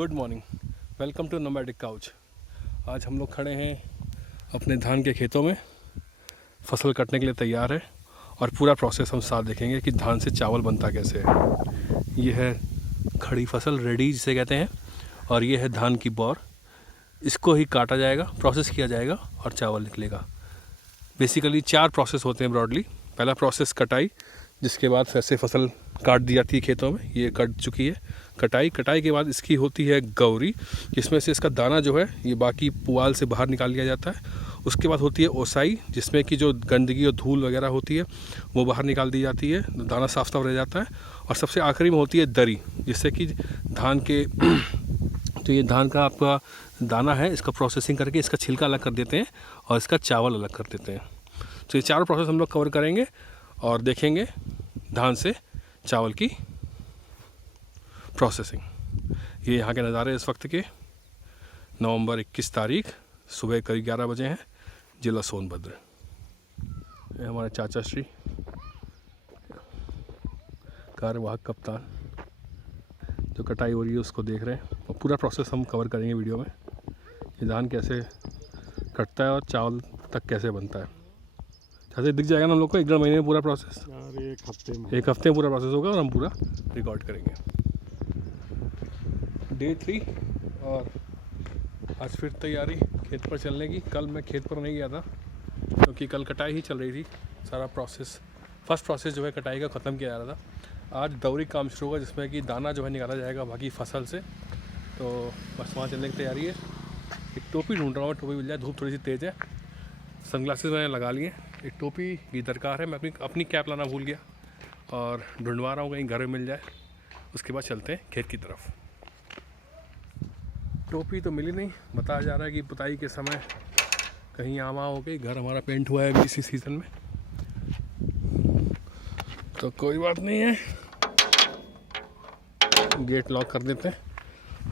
Good morning, welcome to Nomadic Couch. आज हम लोग खड़े हैं अपने धान के खेतों में, फसल कटने के लिए तैयार है और पूरा प्रोसेस हम साथ देखेंगे कि धान से चावल बनता कैसे है। ये है खड़ी फसल, रेडी जिसे कहते हैं, और ये है धान की बौर। इसको ही काटा जाएगा, प्रोसेस किया जाएगा और चावल निकलेगा। बेसिकली 4 प्रोसेस होते हैं ब्रॉडली। पहला प्रोसेस कटाई, जिसके बाद फिर से फसल काट दी जाती है खेतों में। ये कट चुकी है। कटाई के बाद इसकी होती है गौरी, जिसमें से इसका दाना जो है ये बाकी पुआल से बाहर निकाल लिया जाता है। उसके बाद होती है ओसाई, जिसमें कि जो गंदगी और धूल वगैरह होती है वो बाहर निकाल दी जाती है, दाना साफ साफ रह जाता है। और सबसे आखिरी में होती है दरी, जिससे कि धान के तो ये धान का आपका दाना है, इसका प्रोसेसिंग करके इसका छिलका अलग कर देते हैं और इसका चावल अलग कर देते हैं। तो ये 4 प्रोसेस हम लोग कवर करेंगे और देखेंगे धान से चावल की प्रोसेसिंग। ये यहाँ के नज़ारे इस वक्त के नवंबर 21 तारीख सुबह करीब 11 बजे हैं, जिला सोनभद्र। ये हमारे चाचा श्री कार्यवाहक कप्तान जो कटाई हो रही है उसको देख रहे हैं, और पूरा प्रोसेस हम कवर करेंगे वीडियो में। ये धान कैसे कटता है और चावल तक कैसे बनता है। जैसे दिख जाएगा ना हम लोग को 1-1.5 महीने में पूरा प्रोसेस। एक हफ्ते में पूरा प्रोसेस होगा और हम पूरा रिकॉर्ड करेंगे। डे 3 और आज फिर तैयारी खेत पर चलने की। कल मैं खेत पर नहीं गया था क्योंकि कल कटाई ही चल रही थी। सारा प्रोसेस, फर्स्ट प्रोसेस जो है कटाई का ख़त्म किया जा रहा था। आज दौरी काम शुरू होगा, जिसमें कि दाना जो है निकाला जाएगा बाकी फसल से। तो बस वहाँ चलने की तैयारी है। एक टोपी ढूंढ रहा हूँ, टोपी मिल जाए। धूप थोड़ी सी तेज़ है, सनग्लासेस मैंने लगा लिए। एक टोपी की दरकार है, मैं अपनी कैप लाना भूल गया और ढूंढवा रहा हूँ कहीं घर में मिल जाए। उसके बाद चलते हैं खेत की तरफ। टोपी तो मिली नहीं, बताया जा रहा है कि पुताई के समय कहीं आमा हो गई। घर हमारा पेंट हुआ है अभी इसी सीज़न में, तो कोई बात नहीं है। गेट लॉक कर देते हैं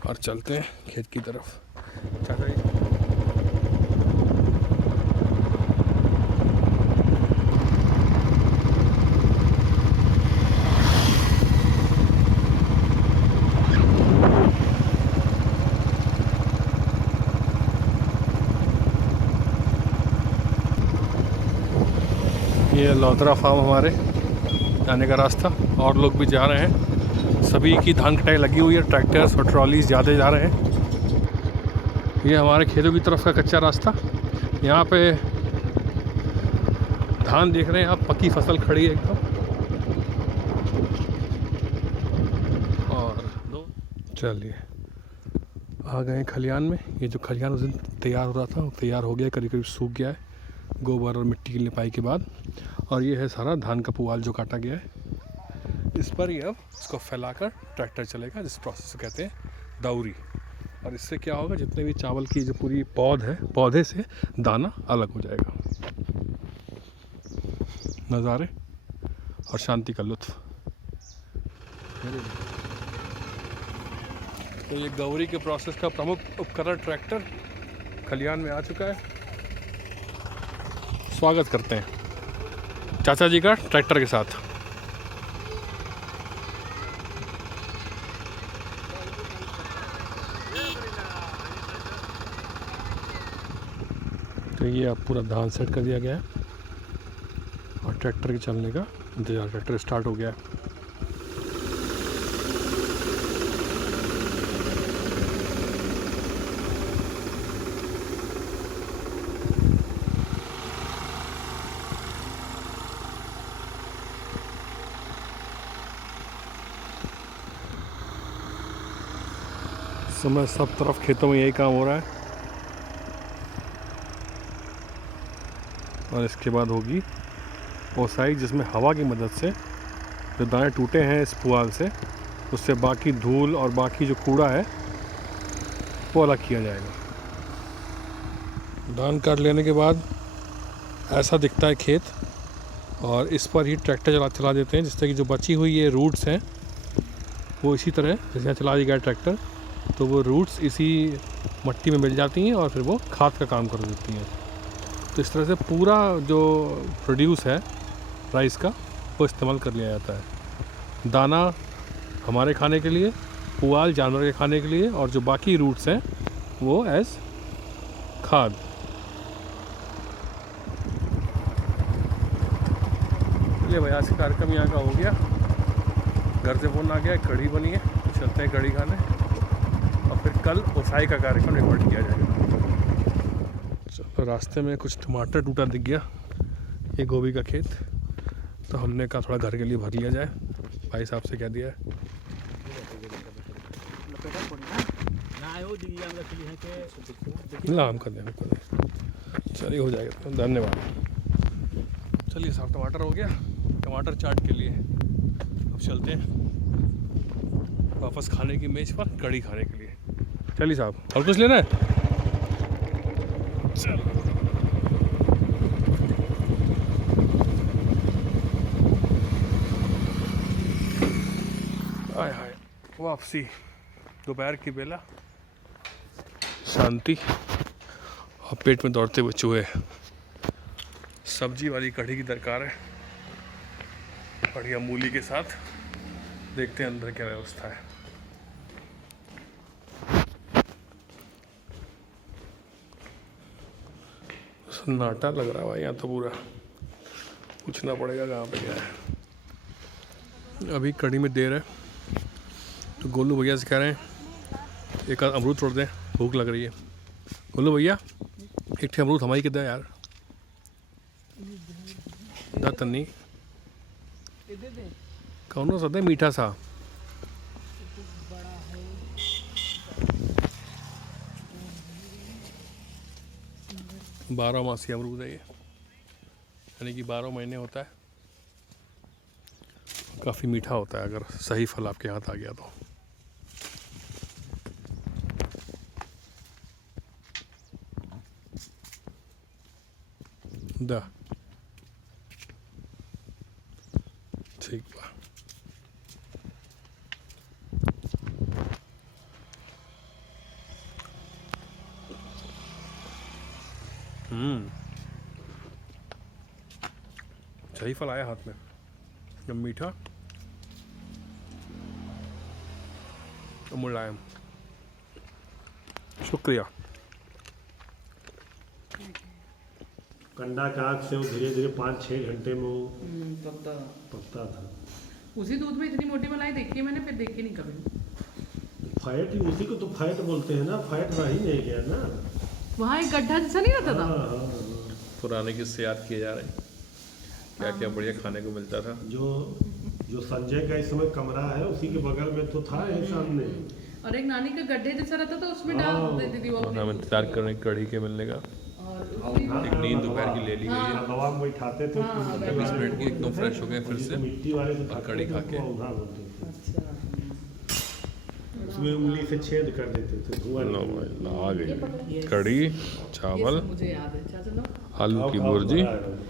और चलते हैं खेत की तरफ। चाचा जी, ये लौतरा फार्म हमारे जाने का रास्ता, और लोग भी जा रहे हैं। सभी की धान कटाई लगी हुई है, ट्रैक्टर्स और ट्रॉलीज ज़्यादा जा रहे हैं। ये हमारे खेतों की तरफ का कच्चा रास्ता। यहाँ पे धान देख रहे हैं आप, पक्की फसल खड़ी है एकदम। और चलिए आ गए खलियान में। ये जो खलियान उस दिन तैयार हो रहा था वो तैयार हो गया, करीब करीब सूख गया है गोबर और मिट्टी की लिपाई के बाद। और ये है सारा धान का पुआल जो काटा गया है। इस पर ही अब इसको फैलाकर ट्रैक्टर चलेगा, जिस प्रोसेस को कहते हैं दौरी। और इससे क्या होगा, जितने भी चावल की जो पूरी पौध है, पौधे से दाना अलग हो जाएगा। नज़ारे और शांति का लुत्फ। तो ये गौरी के प्रोसेस का प्रमुख उपकरण ट्रैक्टर खलियान में आ चुका है। स्वागत करते हैं चाचा जी का ट्रैक्टर के साथ। तो ये अब पूरा धान सेट कर दिया गया है और ट्रैक्टर के चलने का इंतजार। ट्रैक्टर स्टार्ट हो गया है। समय सब तरफ खेतों में यही काम हो रहा है। और इसके बाद होगी ओसाई, जिसमें हवा की मदद से जो दाने टूटे हैं इस पुआल से, उससे बाकी धूल और बाकी जो कूड़ा है वो अलग किया जाएगा। धान काट लेने के बाद ऐसा दिखता है खेत, और इस पर ही ट्रैक्टर चला देते हैं, जिससे कि जो बची हुई ये रूट्स हैं वो इसी तरह, जैसे यहाँ चला दिया गया ट्रैक्टर, तो वो रूट्स इसी मट्टी में मिल जाती हैं और फिर वो खाद का काम कर देती हैं। तो इस तरह से पूरा जो प्रोड्यूस है राइस का वो इस्तेमाल कर लिया जाता है। दाना हमारे खाने के लिए पुआल जानवर के खाने के लिए, और जो बाकी रूट्स हैं वो एज खाद। चलिए भाई, आज का कार्यक्रम यहाँ का हो गया। घर से फ़ोन आ गया, कढ़ी बनी है, तो चलते हैं कढ़ी खाने, और फिर कल ओसाई का कार्यक्रम रिकॉर्ड किया जाएगा। चलो, रास्ते में कुछ टमाटर टूटा दिख गया, ये गोभी का खेत, तो हमने कहा थोड़ा घर के लिए भर लिया जाए। भाई साहब से कह दिया है। हम कर दें, चलिए हो जाएगा, तो धन्यवाद। चलिए साहब, टमाटर हो गया, टमाटर चाट के लिए अब चलते हैं वापस खाने की मेज़ पर कढ़ी खाने के लिए। चलिए साहब, और कुछ लेना है? चलो। हाय हाय, वापसी, दोपहर की बेला, शांति, और पेट में दौड़ते हुए चूहे। सब्जी वाली कढ़ी की दरकार है, बढ़िया मूली के साथ। देखते हैं अंदर क्या व्यवस्था है। सन्नाटा लग रहा है भाई यहाँ तो पूरा, पूछना पड़ेगा कहाँ पे क्या है। अभी कढ़ी में देर है, तो गोलू भैया से कह रहे हैं एक आध अमरूद तोड़ दें, भूख लग रही है। गोलू भैया, एक ठे अमरूद हमारी कितना यार, तन्नी कौन सा था मीठा सा? बारह मासी अमरूद है ये, यानी कि 12 महीने होता है। काफ़ी मीठा होता है अगर सही फल आपके हाथ आ गया तो। दा ठीक बा। सही फल आया हाथ में, एकदम मीठा और मुलायम। शुक्रिया। कंडा काट से वो धीरे धीरे 5-6 घंटे में वो पकता था। उसी दूध में इतनी मोटी मलाई देखी है मैंने, फिर देखी नहीं कभी। फैट ही उसी को तो फैट बोलते हैं ना, फैट रह ही नहीं गया ना। वहाँ एक गड्ढा जैसा नहीं रहता था? हाँ। पुराने किस्से याद किए जा रहे हैं, क्या क्या बढ़िया खाने को मिलता था। जो संजय का इस समय कमरा है उसी के बगल में तो था ही सामने। और एक नानी का गड्ढे जैसा रहता था, उसमें डाल देती थी वो। हम इंतजार कर रहे हैं कढ़ी के मिलने का। एक नींद दोपहर की ले ली गई है, दवा में बैठाते थे 20 मिनट की, एकदम फ्रेश हो गए फिर से, मिट्टी वाले से और कढ़ी खा के। उसमें उंगली से छेद कर देते थे, धुआं आ गई कढ़ी, चावल, मुझे याद है। चाचा लो, आलू की भुर्जी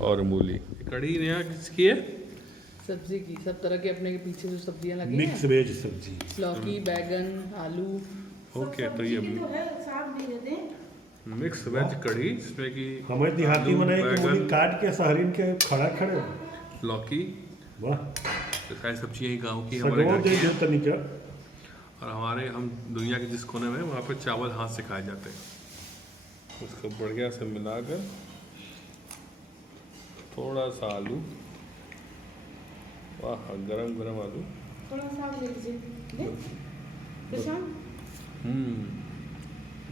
और मूली। कढ़ी नया किसकी है? सब्जी की, सब तरह के अपने के पीछे जो सब्जियां लगी मिक्स वेज सब्जी, लौकी, बैगन, आलू। ओके, तो ये मिक्स वेज कढ़ी, जिसमें कि हमारे देहाती बनाई कि मूली काट के सहरीन के खड़ा खड़े लौकी, वाह, तो सारी सब्जियाँ ही गाँव की हमारे घर की हैं। और हम दुनिया के जिस कोने में, वहाँ पे चावल हाथ से खाए जाते हैं। उसको बढ़िया से मिलाकर, थोड़ा सा आलू, वाह गरम गरम आलू, थोड़ा सा ले लीजिए।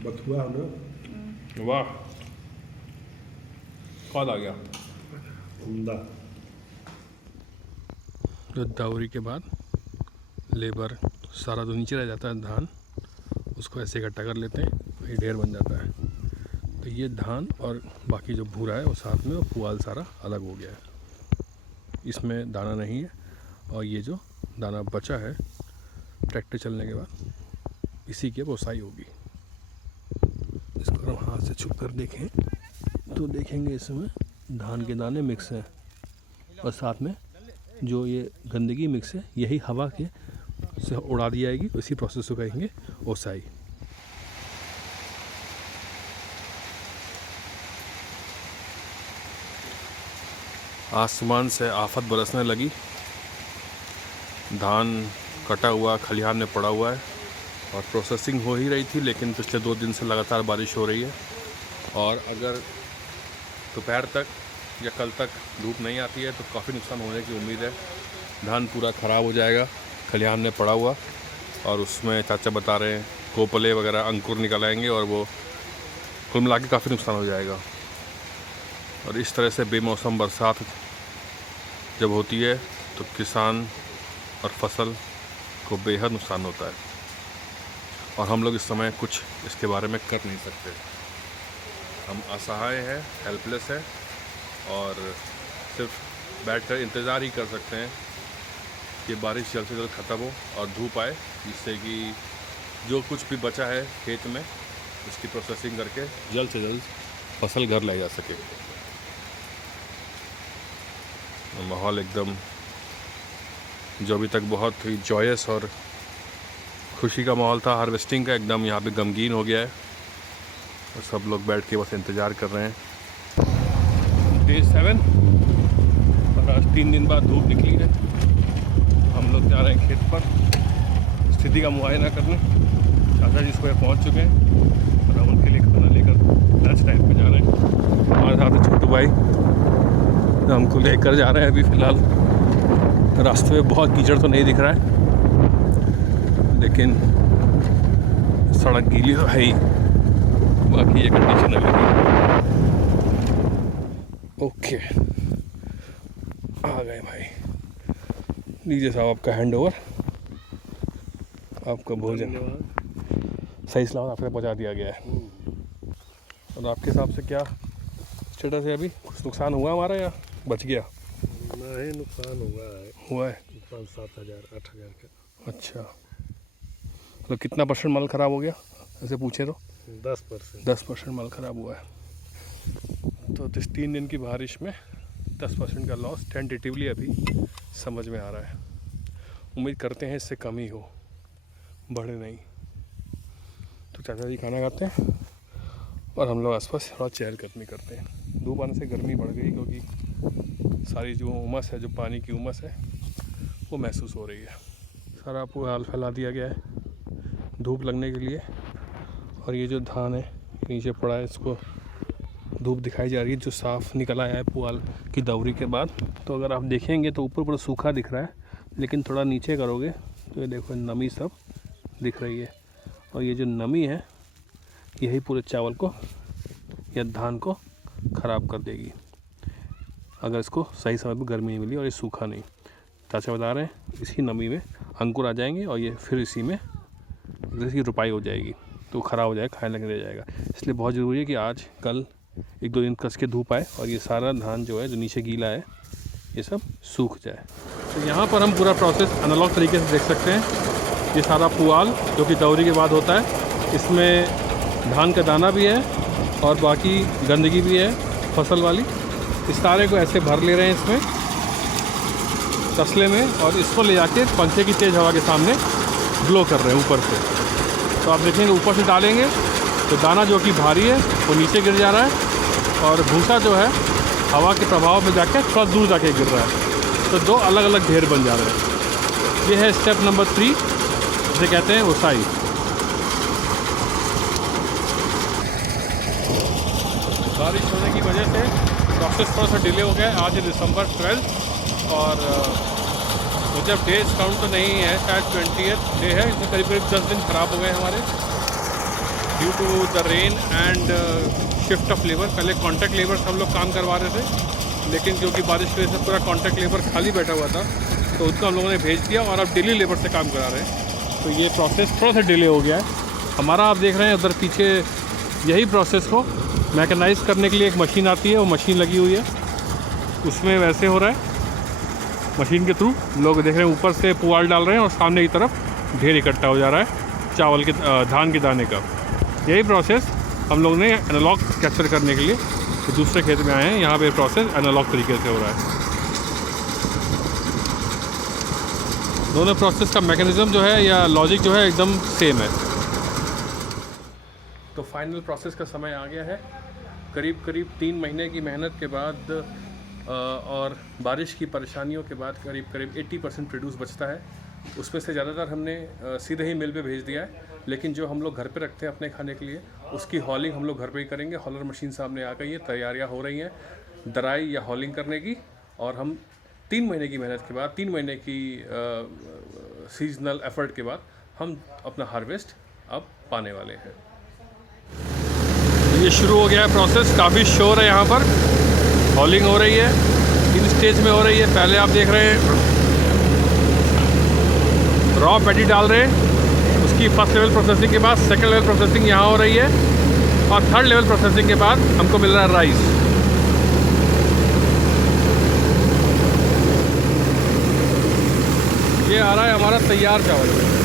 बथुआ हो ना, वाह स्वाद आ गया। उम्दा। तो दावरी के बाद लेबर सारा तो नीचे रह जाता है धान, उसको ऐसे इकट्ठा कर लेते हैं, तो ये ढेर बन जाता है। तो ये धान और बाकी जो भूरा है वो साथ में, और पुआल सारा अलग हो गया है, इसमें दाना नहीं है। और ये जो दाना बचा है ट्रैक्टर चलने के बाद, इसी की बोसाई होगी। इसको अगर हम हाथ से छुप कर देखें तो देखेंगे इसमें धान के दाने मिक्स हैं, और साथ में जो ये गंदगी मिक्स है, यही हवा के से उड़ा दी जाएगी। इसी प्रोसेस को कहेंगे ओसाई। आसमान से आफत बरसने लगी, धान कटा हुआ खलिहान में पड़ा हुआ है, और प्रोसेसिंग हो ही रही थी, लेकिन पिछले 2 दिन से लगातार बारिश हो रही है और अगर दोपहर तक या कल तक धूप नहीं आती है तो काफ़ी नुकसान होने की उम्मीद है। धान पूरा ख़राब हो जाएगा खलिहान में पड़ा हुआ, और उसमें चाचा बता रहे हैं कोपले वगैरह अंकुर निकल आएंगे और वो कुल मिला के काफ़ी नुकसान हो जाएगा। और इस तरह से बेमौसम बरसात जब होती है तो किसान और फसल को बेहद नुकसान होता है, और हम लोग इस समय कुछ इसके बारे में कर नहीं सकते। हम असहाय हैं, हेल्पलेस हैं, और सिर्फ बैठकर इंतज़ार ही कर सकते हैं कि बारिश जल्द से जल्द ख़त्म हो और धूप आए, जिससे कि जो कुछ भी बचा है खेत में उसकी प्रोसेसिंग करके जल्द से जल्द फसल घर लाई जा सके। माहौल एकदम जो अभी तक बहुत ही जॉयस और खुशी का माहौल था हार्वेस्टिंग का, एकदम यहाँ पे गमगीन हो गया है और सब लोग बैठ के बस इंतज़ार कर रहे हैं। Day 7 और आज 3 दिन बाद धूप निकली है। हम लोग जा रहे हैं खेत पर स्थिति का मुआयना करने। चाचा जी सुबह पहुँच चुके हैं और हम उनके लिए खाना लेकर लंच टाइम पे जा रहे हैं। हमारे साथ छोटू भाई हमको लेकर जा रहे हैं। अभी फ़िलहाल रास्ते में बहुत कीचड़ तो नहीं दिख रहा है, लेकिन सड़क गीली तो है ही, बाकी ये कंडीशन है। ओके, आ गए भाई। लीजिए साहब आपका हैंड ओवर, आपका भोजन सही सलामत आपके पहुंचा दिया गया है। और आपके हिसाब से क्या स्टेटस है अभी? कुछ नुकसान हुआ हमारा या बच गया? नहीं, नुकसान हुआ है 5-7 हज़ार 8 हज़ार का। अच्छा, मतलब कितना % माल ख़राब हो गया ऐसे पूछे तो? 10% माल ख़राब हुआ है। तो इस 3 दिन की बारिश में 10% का लॉस टेंटेटिवली अभी समझ में आ रहा है। उम्मीद करते हैं इससे कम ही हो, बढ़े नहीं। तो चाचा जी खाना खाते हैं और हम लोग आसपास थोड़ा चहलकदमी करते हैं। धूप आने से गर्मी बढ़ गई, क्योंकि सारी जो उमस है, जो पानी की उमस है, वो महसूस हो रही है। सारा पूरा हाल फैला दिया गया है धूप लगने के लिए, और ये जो धान है नीचे पड़ा है, इसको धूप दिखाई जा रही है जो साफ़ निकल आया है पुआल की दौरी के बाद। तो अगर आप देखेंगे तो ऊपर पूरा सूखा दिख रहा है, लेकिन थोड़ा नीचे करोगे तो ये देखो नमी सब दिख रही है, और ये जो नमी है यही पूरे चावल को या धान को ख़राब कर देगी अगर इसको सही समय पर गर्मी नहीं मिली और ये सूखा नहीं। चाचा बता रहे हैं इसी नमी में अंकुर आ जाएंगे और ये फिर इसी में इसकी रुपाई हो जाएगी, तो ख़राब हो जाएगा, खाने लगने रह जाएगा। इसलिए बहुत ज़रूरी है कि आज कल 1-2 दिन कस के धूप आए और ये सारा धान जो है, जो नीचे गीला है, ये सब सूख जाए। तो यहाँ पर हम पूरा प्रोसेस एनालॉग तरीके से देख सकते हैं। ये सारा पुआल जो कि दौरी के बाद होता है, इसमें धान का दाना भी है और बाकी गंदगी भी है फसल वाली। इस सारे को ऐसे भर ले रहे हैं इसमें तसले में, और इसको ले जाके पंखे की तेज़ हवा के सामने ब्लो कर रहे हैं ऊपर से। तो आप देखेंगे ऊपर से डालेंगे तो दाना जो कि भारी है वो नीचे गिर जा रहा है, और भूसा जो है हवा के प्रभाव में जाके थोड़ा दूर जाके गिर रहा है। तो 2 अलग अलग ढेर बन जा रहे हैं। ये है स्टेप नंबर 3, जिसे कहते हैं ओसाई। बारिश होने की वजह से प्रोसेस थोड़ा सा डिले हो गया है। आज है दिसंबर 12 और मुझे अब डेज काउंट तो नहीं है, शायद 20th डे है। इसमें करीब 10 दिन ख़राब हो गए हमारे due to the rain and shift of labour. पहले कॉन्ट्रैक्ट लेबर से हम लोग काम करवा रहे थे, लेकिन क्योंकि बारिश की वजह से पूरा कॉन्ट्रैक्ट लेबर खाली बैठा हुआ था, तो उसको हम लोगों ने भेज दिया और अब डेली लेबर से काम करा रहे हैं। तो ये प्रोसेस थोड़ा सा डिले हो गया है हमारा। आप देख रहे हैं उधर पीछे, यही प्रोसेस को मैकेनाइज करने के लिए एक मशीन आती है, वो मशीन लगी हुई है, उसमें वैसे हो रहा है। मशीन के थ्रू लोग देख रहे हैं ऊपर से पुआल डाल रहे हैं और सामने की तरफ ढेर इकट्ठा हो जा रहा है चावल के धान के दाने का। यही प्रोसेस हम लोग ने एनालॉग कैप्चर करने के लिए तो दूसरे खेत में आए हैं। यहाँ पे प्रोसेस एनालॉग तरीके से हो रहा है। दोनों प्रोसेस का मैकेनिज़्म जो है या लॉजिक जो है एकदम सेम है। तो फाइनल प्रोसेस का समय आ गया है। करीब 3 महीने की मेहनत के बाद और बारिश की परेशानियों के बाद करीब 80% प्रोड्यूस बचता है, उसमें से ज़्यादातर हमने सीधे ही मिल पे भेज दिया है, लेकिन जो हम लोग घर पे रखते हैं अपने खाने के लिए उसकी हॉलिंग हम लोग घर पे ही करेंगे। हॉलर मशीन सामने आ गई है, तैयारियां हो रही हैं दराई या हॉलिंग करने की, और हम 3 महीने की मेहनत के बाद, 3 महीने की सीजनल एफर्ट के बाद हम अपना हार्वेस्ट अब पाने वाले हैं। ये शुरू हो गया है प्रोसेस, काफ़ी शोर है यहाँ पर। हॉलिंग हो रही है, 3 स्टेज में हो रही है। पहले आप देख रहे हैं रॉ पैटी डाल रहे हैं, उसकी फर्स्ट लेवल प्रोसेसिंग के बाद सेकंड लेवल प्रोसेसिंग यहाँ हो रही है, और थर्ड लेवल प्रोसेसिंग के बाद हमको मिल रहा है राइस। ये आ रहा है हमारा तैयार चावल।